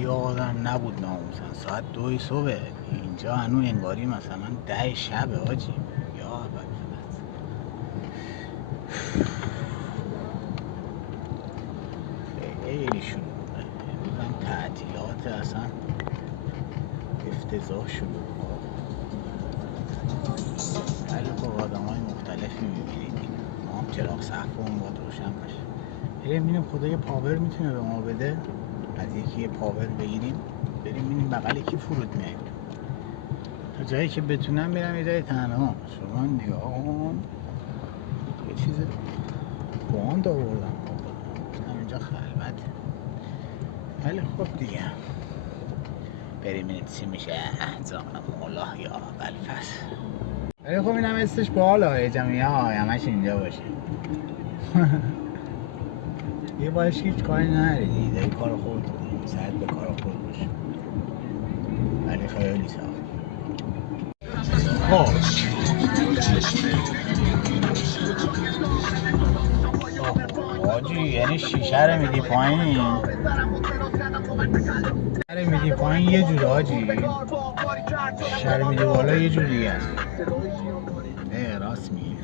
یادم نبود ناموسن ساعت 2 صبح اینجا هنو انگاری مثلا 10 شبه حاجی. یا اول خیلی شروع امروزم تعطیلات اصلا افتضاح شروع. ولی خب آدم های مختلفی میبینید ما هم چراغ صفحه باید روشن باشه. بریم ببینیم خدا یه پاور میتونه به ما بده، از یکی یه پاور بگیریم بریم ببینیم بغل کی فرود میاییم. تا جایی که بتونم برم یه جای تنها. شما نگاه کن یه چیز باند آوردم اینجا خلوته. ولی خب دیگه بریم ببینیم چی میشه. احزان مولا یا بلفس. ولی خب اینم استش بالا جمعی های همش اینجا باشه. یه باش هیچ کاری نهاری داری کار خود سرد به کار خود باشه. ولی خیلی سخت. خب آجی یعنی شیشه رو میدی پایین میدی پایین یه جور آجی، شیشه رو میدی بالا یه جور دیگه است. راست میگی.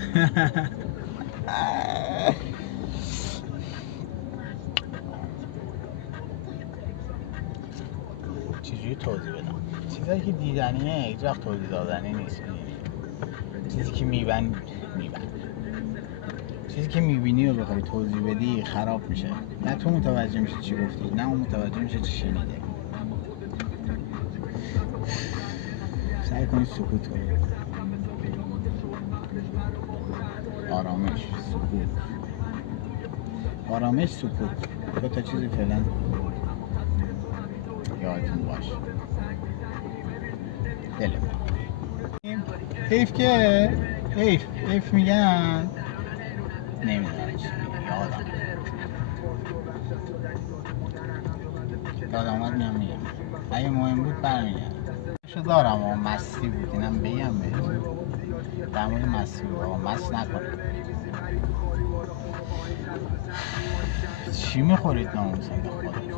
چجوری توضیح بدم؟ چیزایی که دیدنیه هیچ وقت توضیح دادنی نیست. چیزی که میبینی چیزی که میبینی رو بخوای توضیح بدی خراب میشه. نه تو متوجه میشه چی گفتی، نه اون متوجه میشه چی شنیده. سعی کنید سکوت کنید. آرامش، سکوت. آرامش، سکوت. دو تا چیزی فعلا یادتون باشه. دل ما حیف که حیف میگن نمیدونم چی یاد آمد میگم اگه مهم بود برمیگم شو دارم و مستی بود اینم بگم بهتون در مورد مستی بود آقا مست نکنید. چی میخورید ناموسن به خودتون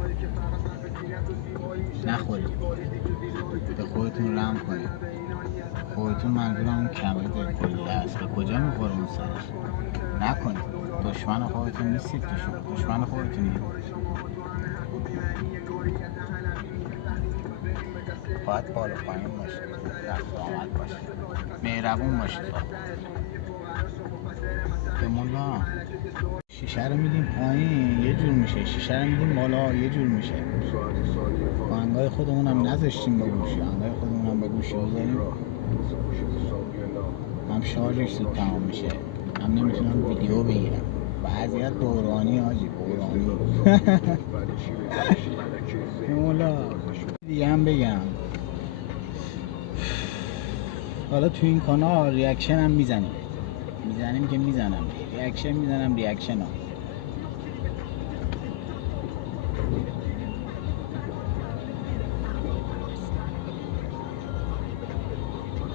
نخورید، به خودتون رحم کنید. خودتون منظورم اون کمه کلیه است. به کجا میخوره اون سرش نکنید. دشمن خودتون نیستید که شما دشمن خودتونید. باید بالا پایین باشید، رفت آمد باشید، مهربون باشید. به مولا شیشه رو میدیم پایین یه جور میشه، شیشه رو میدیم بالا یه جور میشه. آهنگای خودمون هم نذاشتیم به گوشی، آهنگای خودمون هم به گوشی بذاریم هم شارژش زود تمام میشه، هم نمیتونم ویدیو بگیرم. وضعیت بحرانی حاجی، بحرانی. مولا دیگه هم بگم حالا تو این کانال ریاکشن هم میزنیم که میزنم ریاکشن میزنم ریاکشن ها.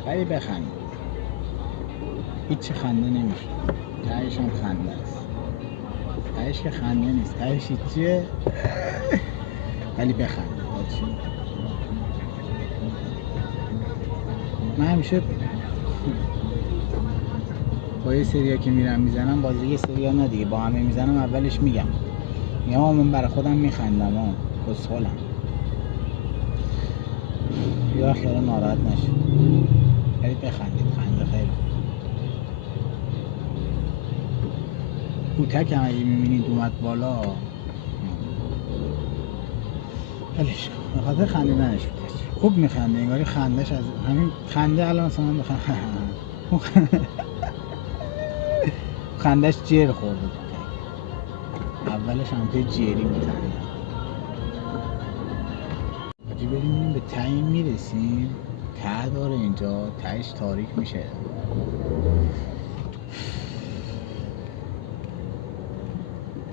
ولی بخند هیچی خنده نمیشه، تهش هم خنده است. تهش که خنده نیست، تهش هیچیه. ولی بخند. من همیشه با یه سریا که میرم میزنم بازی یه سریا نه دیگه با همه میزنم اولش میگم من برای خودم میخندم کسخلم یا خیلی ناراحت نشید. ولی بخندید، خنده خیلی کوتک هم اگه میبینید اومد بالا ولیش به خاطر خنده نشید. خوب میخنده انگاری خندش از همین خنده الان مثلا بخند خندش جر خورده اولش هم توی جری میزنه. حاجی بریم به تعیین میرسیم. ته داره اینجا، تهش تاریک میشه.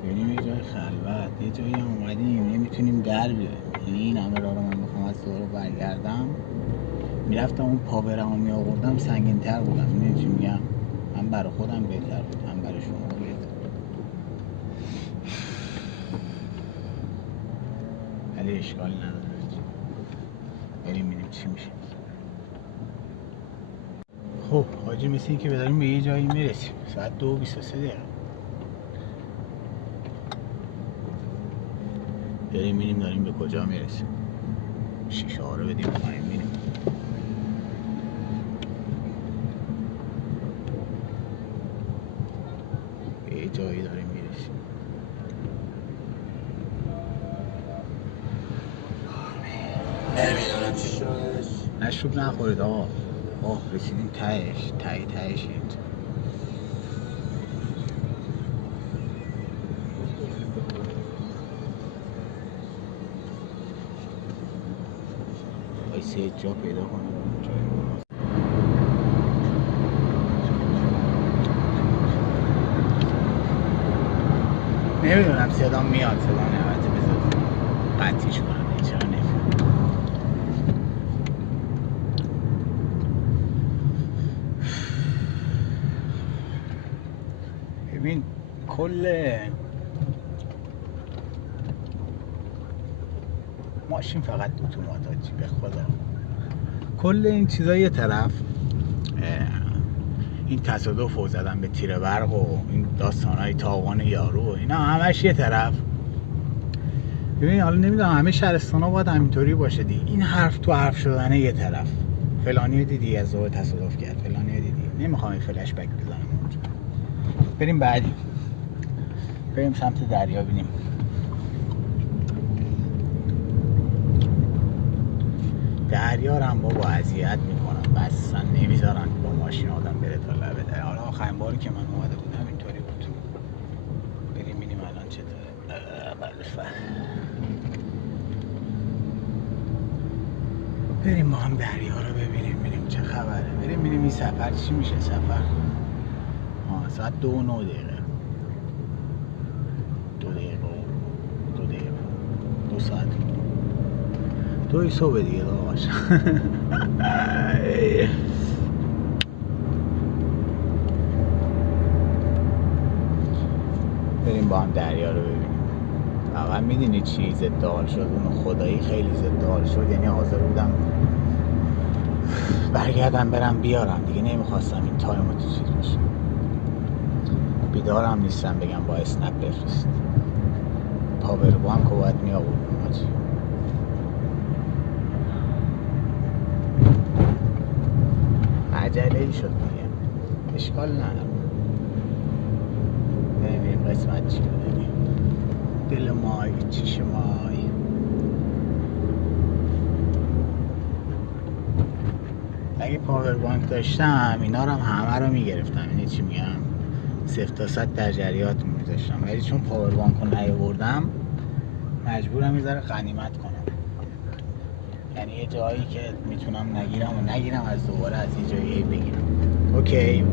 بریم یه جای خلوت، یه جایی هم اومدیم نمیتونیم در بیاییم. این همه راه رو من بخوام از دور برگردم میرفتم اون پاورم رو میآوردم سنگین تر بودم. میدونی چی میگم؟ هم برای خودم بهتر بود هم برای شما بهتر. ولی ولی اشکال نداره. بریم ببینیم چی میشه. خب حاجی مثل این که بداریم به یه جایی میرسیم. ساعت 2:23 دقیقه. بریم ببینیم داریم به کجا میرسیم. شیشه ها رو بدیم پایین ببینیم. به یه جایی داریم میرسیم. نمیدونم چی شدش. نشروب نخورید آقا. رسیدیم تهش. تهش اینجا. وایسه جا پیدا کنم جای مناسب. نمیدونم صدام میاد صدا نمیاد. بذار قطعیش کنم. چرا نمیاد؟ ببین کل ماشین فقط اتومات هاچی به خدا. کل این چیزا یه طرف، این تصادف و زدن به تیر برق و این داستانهای تاوان یارو و اینا همش یه طرف. ببین حالا نمیدونم همه شهرستانا باید همینطوری باشه دیگه. این حرف تو حرف شدنه یه طرف. فلانی دیدی از ظهر تصادف کرد، فلانی دیدی. نمیخوام این فلش بک بزنم اونجا. بریم بعدی. بریم سمت دریا ببینیم. دریا رو هم بابا اذیت میکنم. بس نمیذارن با ماشین آدم بره تا لبه دریا. حالا آخرین باری که من اومده بودم اینطوری بود. بریم ببینیم الان چطوره. بریم با هم دریا رو ببینیم چه خبره. بریم ببینیم این سفر چی میشه. سفر ساعت 2:09 دقیقه. 2 ساعت 2 صبح دیگه داداش. بریم با هم دریا رو ببینیم. واقعا میدونی چی ضد حال شد؟ اون خدایی خیلی ضد حال شد. یعنی حاضر بودم برگردم برم بیارم دیگه. نمیخواستم این تایم رو تو چیز باشه. بیدارم نیستم بگم با اسنپ بفرست. پاور بانک رو باید می آوردم. عجله‌ای شد دیگه. اشکال نداره. ببینیم قسمت چی بودیم. دل مای چیش مای. اگه پاور بانک داشتم اینا رو همه رو میگرفتم. یعنی چی میگم 0 تا 100 در جریات میذاشتم. ولی چون پاور بانک رو نیاوردم مجبورم یه ذره غنیمت کنم. یعنی یه جایی که میتونم نگیرم از دوباره از یه جایی بگیرم. اوکی